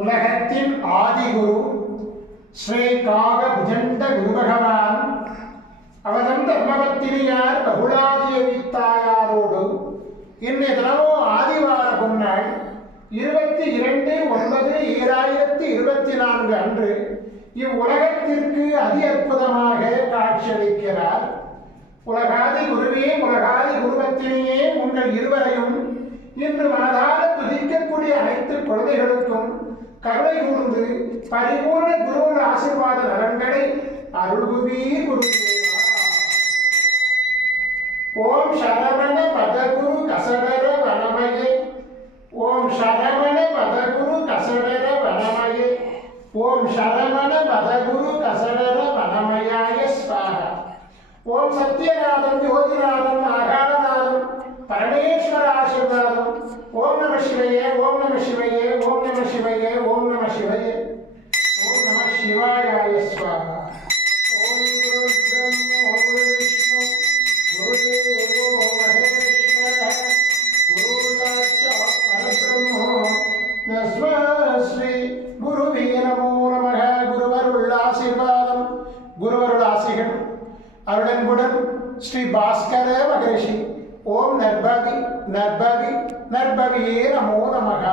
உலகத்தின் ஆதிகுரு ஸ்ரீ காக புஜண்ட குரு பகவான் அவதம் தர்மபத்தினியார் பகுலாதியவி தாயாரோடு இன்றைய தினமும் ஆதிவார பொன்னாள் 22/9/2024 அன்று இவ்வுலகத்திற்கு அதி அற்புதமாக காட்சியளிக்கிறார். உலகாதி குருவே, உலகாதி குருபத்தினியே, உங்கள் இருவரையும் இன்று மனதார துதிக்கக்கூடிய அனைத்து குழந்தைகளுக்கும் கருணை கூர்ந்து பரிபூர்ண குருவின் ஆசீர்வாத நலன்களை அருள்குவீர் குருதேவா. ஓம் சரவண பதகுரு கசடர வனமயே, ஓம் சரவண பதகுரு கசடர வனமயே, ஓம் சரவண பதகுரு கசடர வனமயாய ஸ்வாஹா. ஓம் சத்யநாதம் யோகிநாதம் ஆகாரநாதம் பரமேஸ்வர ஆசீர்வாதம். ஓம் நம சிவயே, ஓம் நம சிவயே, ஓம் நம சிவயே, ஓம் நம சிவயே, ஓம் நம சிவாயாய ஸ்வாஹா. ஓம் குரு பிரம்ம குரு விஷ்ணு குருதேவோ மகேஸ்வர குரு சாட்சாத் பரபிரம்மோ தஸ்மை ஸ்ரீ குருவே நமோ நமः. குருவருள் ஆசீர்வாதம், குருவருள் ஆசிகள் அருளன்புடன் ஸ்ரீ பாஸ்கர மகரிஷி. ஓம் நற்பவி நற்பவி நற்பவியே நமோ நமः.